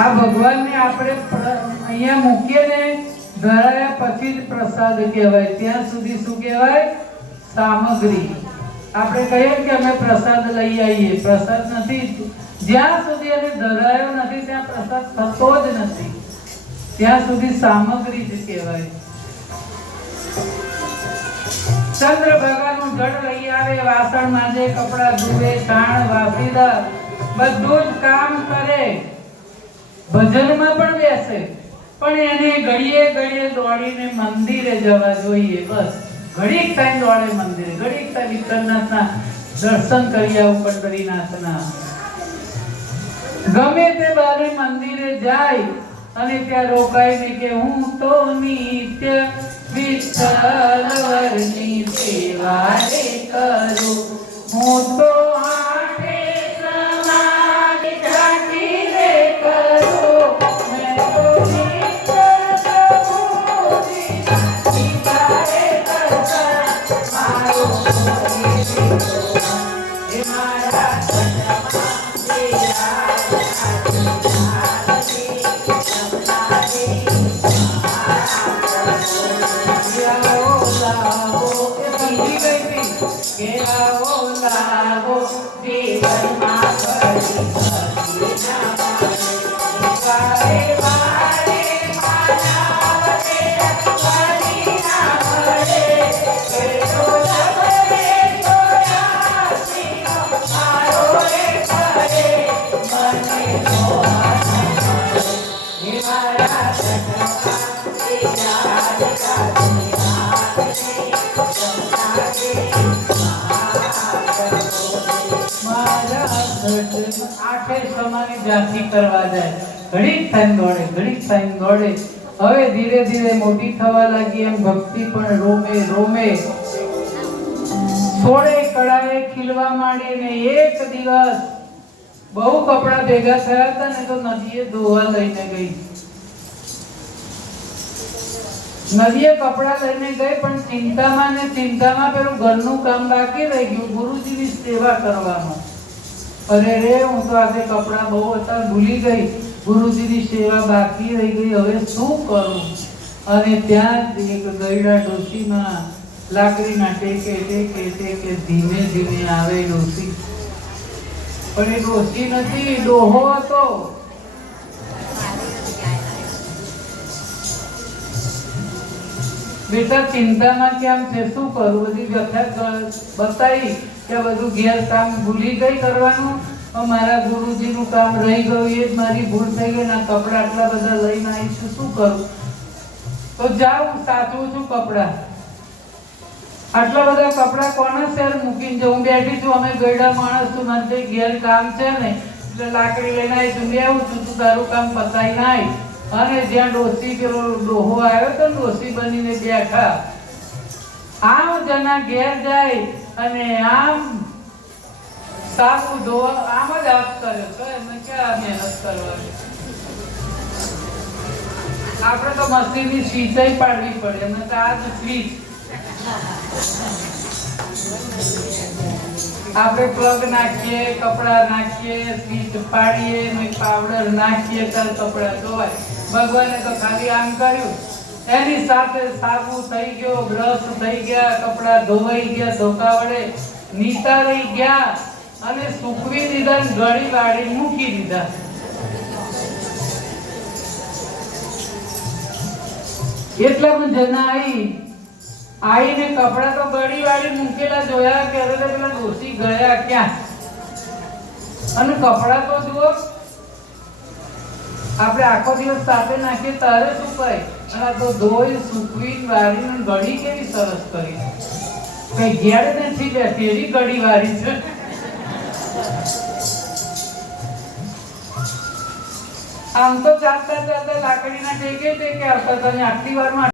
આ ભગવાનને આપણે અહીંયા મૂકીએ ને ધરાયા પછી જ પ્રસાદ કહેવાય. ત્યાં સુધી શું કહેવાય? સામગ્રી. આપણે કહીએ કે અમે પ્રસાદ લઈ આવીએ, પ્રસાદ નથી. જ્યાં સુધી એને ધરાયો નથી ત્યાં પ્રસાદ થતો જ નથી. ત્યાં સુધી સામગ્રી જ કહેવાય. ચંદ્ર ભગવાનનું જળ લઈ આવે, વાસણ માંજે, કપડા ધોવે, છાણ વાસીદા બધું જ કામ કરે, ભજનમાં પણ બેસે, પણ એને ઘડીએ ઘડીએ દોડીને મંદિરે જવા જોઈએ. બસ ઘડીક ટાઈમ દોડે મંદિરે, ઘડીક ટાઈમ વિઠ્ઠલનાથના દર્શન કરી આવું, પંઢરીનાથના. ગમે તે બારે મંદિરે જાય અને ત્યાં રોકાઈને કે હું તો નિત્ય વિઠ્ઠલ વરની સેવા રે કરું, હું તો આઠે સમાધિ જાગી રે કરું, મેં તો નિત્ય પ્રભુજી સેવા રે કરું, મારો હે મારા આઠે સમાની જાતિ કરવા જાય, ઘડીક ટાઈમ દોડે, ઘડીક ટાઈમ દોડે. હવે ધીરે ધીરે મોટી થવા લાગી, એમ ભક્તિ પણ રોમે રોમે, થોડે કળાએ ખીલવા માંડી. ને એક દિવસ બહુ કપડા ભેગા થયા હતા ને તો નદીએ ધોવા લઈને ગઈ. નદીએ કપડા લઈને ગઈ, પણ ચિંતામાં ને ચિંતામાં પેલું ઘરનું કામ બાકી રહી ગયું, ગુરુજીની સેવા કરવાનું. અરે રે, હું તો આજે કપડા બહુ હતા, ભૂલી ગઈ, ગુરુજીની સેવા બાકી રહી ગઈ, હવે શું કરું? અને ત્યાં જ એક ગયડા ડોશીમાં લાકડીના ટેકે ટેકે ટેકે ધીમે ધીમે આવે ડોશી. પણ એ ડોશી નથી, ડોહો હતો. બેટા ચિંતામાં કેમ છે, શું કરું? બધી વ્યથા બતાવી કે બધું ઘેર કામ ભૂલી ગઈ કરવાનું, મારા ગુરુજીનું કામ રહી ગયું, એ જ મારી ભૂલ થઈ ગઈ. ના કપડા આટલા બધા લઈને આવીશું, શું કરું? તો જાઉં સાચવું છું કપડા. આટલા બધા કપડા કોના શેર મૂકીને જવું? બેઠી છું, અમે ગયડા માણસ છું, મારે ઘેર કામ છે ને એટલે લાકડી લઈને આવીશું, બેહું છું, તું તારું કામ પતાઈ નાય. અને જ્યાં ડોસી પેલો ડોહો આવ્યો તો ડોસી બનીને બેઠા, આમ જના ઘેર જાય અને આમ સાબુ ધોવા આમ જ હાથ કર્યો તો એમને ક્યાં મહેનત કરવાની? આપણે તો મશીનની સ્વીચ પાડવી પડે, એમને તો આ જ સ્વીચ. આપણે પ્લગ નાખીએ, કપડા નાખીએ, સ્વીચ પાડીએ, પાવડર નાખીએ, ત્યારે કપડા ધોવાય. ભગવાને તો ખાલી આમ કર્યું, એની સાથે સાબુ થઈ ગયો, બ્રશ થઈ ગયા, કપડા ધોવાઈ ગયા, ધોકા વડે નીતારી ગયા અને સૂકવી દીધા, ગળી વાળી મૂકી દીધા. એટલામાં જના આવીને કપડા તો ગળી વાળી મૂકેલા જોયા કે અરે પેલા ડોસી ગયા ક્યાં? અને કપડા તો જુઓ, આપણે આખો દિવસ સાથે નાખીએ તારે સુકાય, અને આ તો ધોઈ સૂકવી વાળીને ગળી કેવી સરસ કરી. કઈ ઘેર નથી બેઠી, એવી ગળી વાળી છે. આમ તો ચાલતા ચાલતા લાકડીના ટેકે ટેકે આવતા હતા, આટલી વારમાં